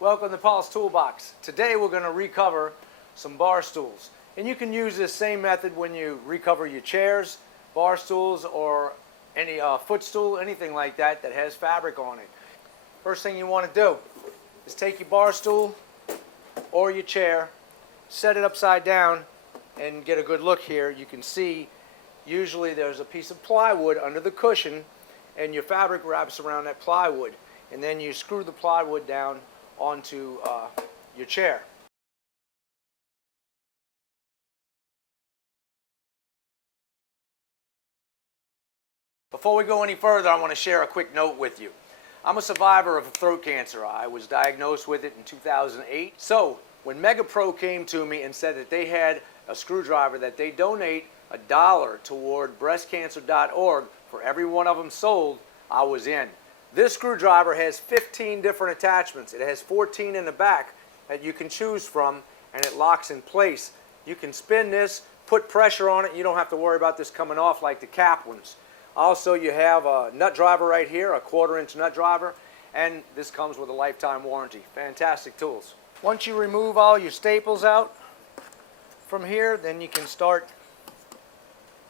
Welcome to Paulstoolbox. Today we're going to recover some bar stools. And you can use this same method when you recover your chairs, bar stools, or any footstool, anything like that that has fabric on it. First thing you want to do is take your bar stool or your chair, set it upside down, and get a good look here. You can see usually there's a piece of plywood under the cushion, and your fabric wraps around that plywood. And then you screw the plywood down onto your chair. Before we go any further, I want to share a quick note with you. I'm a survivor of throat cancer. I was diagnosed with it in 2008. So when MegaPro came to me and said that they had a screwdriver that they donate $1 toward Breastcancerorg for every one of them sold, I was in. This screwdriver has 15 different attachments. It has 14 in the back that you can choose from, and it locks in place. You can spin this, put pressure on it, and you don't have to worry about this coming off like the cap ones. Also, you have a nut driver right here, a 1/4-inch nut driver, and this comes with a lifetime warranty. Fantastic tools. Once you remove all your staples out from here, then you can start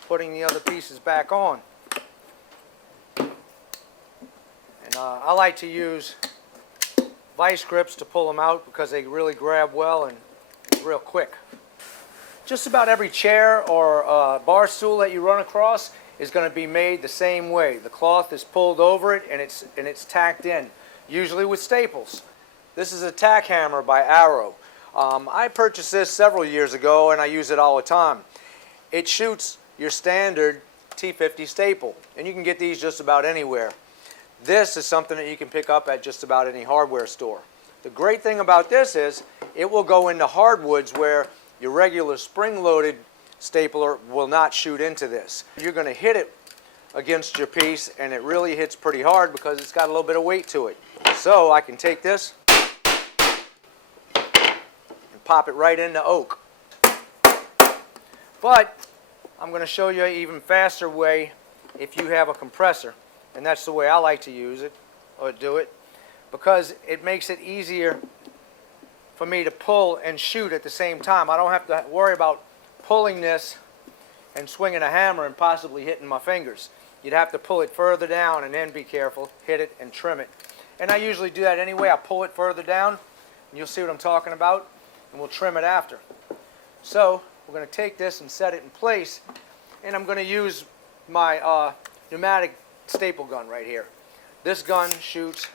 putting the other pieces back on. I like to use vice grips to pull them out because they really grab well and real quick. Just about every chair or bar stool that you run across is going to be made the same way. The cloth is pulled over it and it's tacked in, usually with staples. This is a tack hammer by Arrow. I purchased this several years ago and I use it all the time. It shoots your standard T50 staple, and you can get these just about anywhere. This is something that you can pick up at just about any hardware store. The great thing about this is it will go into hardwoods where your regular spring-loaded stapler will not shoot into this. You're going to hit it against your piece, and it really hits pretty hard because it's got a little bit of weight to it. So I can take this and pop it right into oak. But I'm going to show you an even faster way if you have a compressor. And that's the way I like to use it, or do it, because it makes it easier for me to pull and shoot at the same time. I don't have to worry about pulling this and swinging a hammer and possibly hitting my fingers. You'd have to pull it further down and then be careful, hit it and trim it. And I usually do that anyway. I pull it further down, and you'll see what I'm talking about, and we'll trim it after. So we're going to take this and set it in place, and I'm going to use my pneumatic staple gun right here. This gun shoots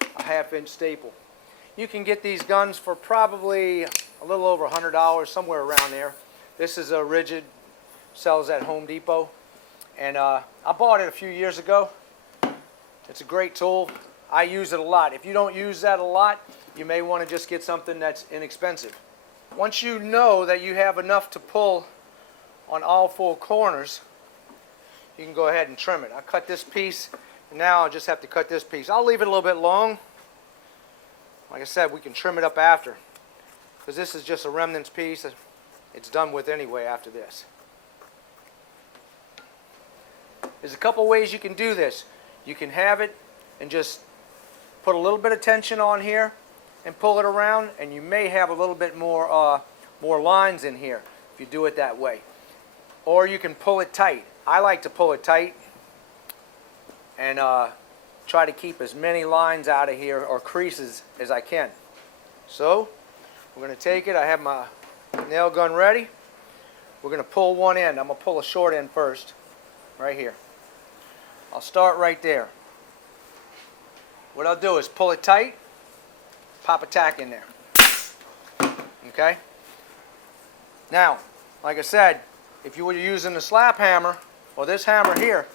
a 1/2-inch staple. You can get these guns for probably a little over $100, somewhere around there. This is a rigid, sells at Home Depot, and I bought it a few years ago. It's a great tool. I use it a lot. If you don't use that a lot, you may want to just get something that's inexpensive. Once you know that you have enough to pull on all 4 corners, you can go ahead and trim it. I cut this piece, and now I'll just have to cut this piece. I'll leave it a little bit long. Like I said, we can trim it up after, because this is just a remnants piece. It's done with anyway after this. There's a couple ways you can do this. You can have it and just put a little bit of tension on here and pull it around, and you may have a little bit more lines in here if you do it that way. Or you can pull it tight. I like to pull it tight and try to keep as many lines out of here or creases as I can. So we're going to take it. I have my nail gun ready. We're going to pull one end. I'm going to pull a short end first, right here. I'll start right there. What I'll do is pull it tight, pop a tack in there. Okay? Now, like I said, if you were using the slap hammer, or this hammer here,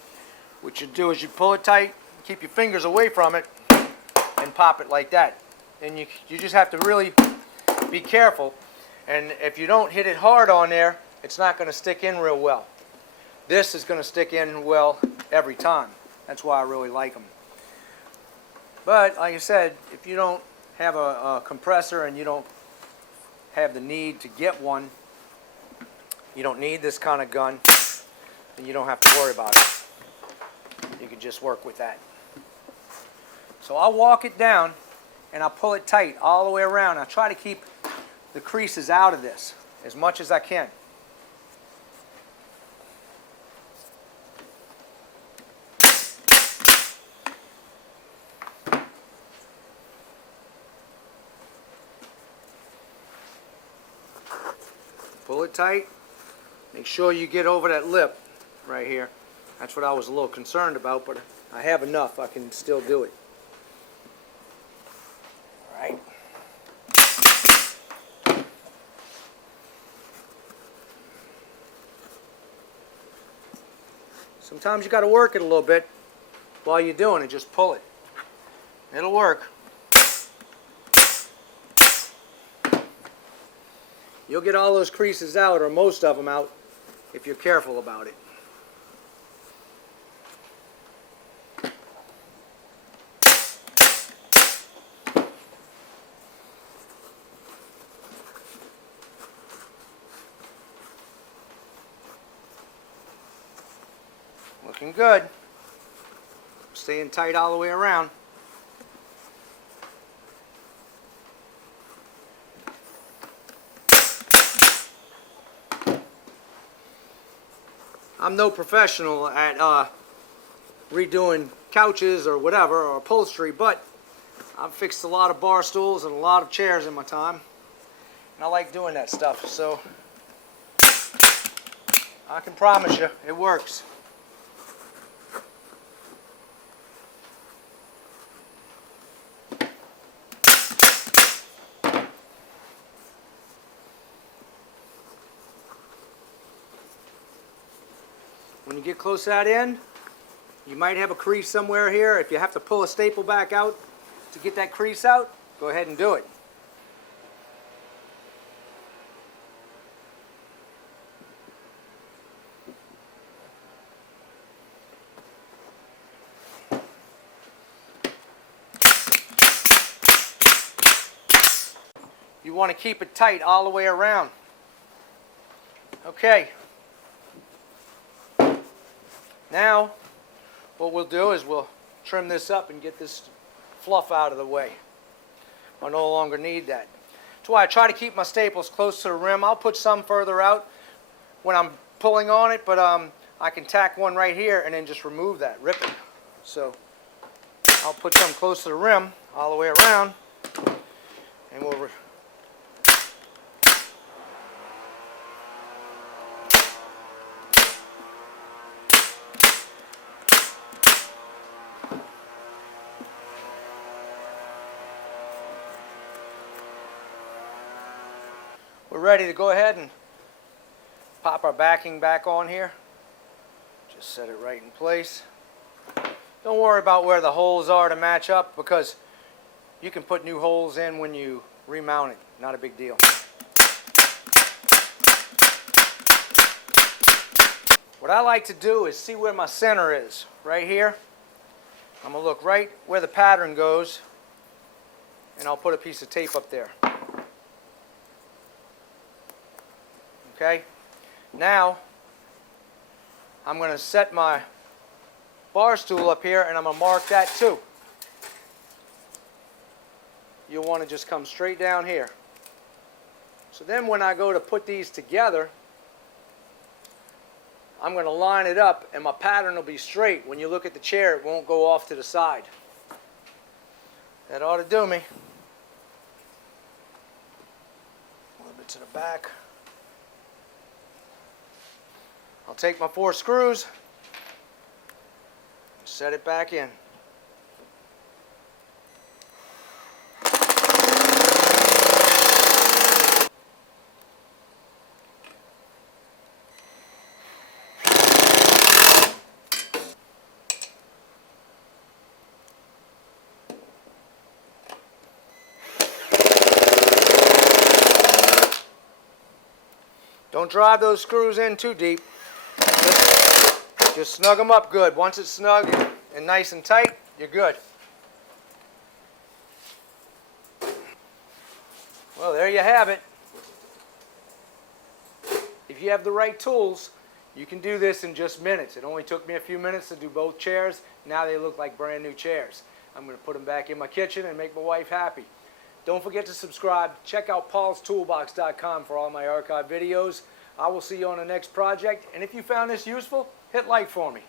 what you do is you pull it tight, keep your fingers away from it, and pop it like that. And you just have to really be careful. And if you don't hit it hard on there, it's not going to stick in real well. This is going to stick in well every time. That's why I really like them. But like I said, if you don't have a compressor and you don't have the need to get one, you don't need this kind of gun, and you don't have to worry about it. You can just work with that. So I'll walk it down, and I'll pull it tight all the way around. I'll try to keep the creases out of this as much as I can. Pull it tight. Make sure you get over that lip right here. That's what I was a little concerned about, but I have enough. I can still do it. All right. Sometimes you got to work it a little bit while you're doing it. Just pull it. It'll work. You'll get all those creases out, or most of them out, if you're careful about it. Looking good. Staying tight all the way around. I'm no professional at redoing couches or whatever, or upholstery, but I've fixed a lot of bar stools and a lot of chairs in my time, and I like doing that stuff, so I can promise you it works. When you get close to that end, you might have a crease somewhere here. If you have to pull a staple back out to get that crease out, go ahead and do it. You want to keep it tight all the way around. Okay. Now, what we'll do is we'll trim this up and get this fluff out of the way. I no longer need that. That's why I try to keep my staples close to the rim. I'll put some further out when I'm pulling on it, but I can tack one right here and then just remove that, rip it. So I'll put some close to the rim all the way around, and we'll we're ready to go ahead and pop our backing back on here. Just set it right in place. Don't worry about where the holes are to match up, because you can put new holes in when you remount it. Not a big deal. What I like to do is see where my center is. Right here. I'm going to look right where the pattern goes, and I'll put a piece of tape up there. Okay, now I'm going to set my bar stool up here, and I'm going to mark that too. You'll want to just come straight down here. So then when I go to put these together, I'm going to line it up, and my pattern will be straight. When you look at the chair, it won't go off to the side. That ought to do me. A little bit to the back. I'll take my 4 screws, set it back in. Don't drive those screws in too deep. Just snug them up good. Once it's snug and nice and tight, you're good. Well, there you have it. If you have the right tools, you can do this in just minutes. It only took me a few minutes to do both chairs. Now they look like brand new chairs. I'm going to put them back in my kitchen and make my wife happy. Don't forget to subscribe. Check out paulstoolbox.com for all my archive videos. I will see you on the next project. And if you found this useful, hit like for me.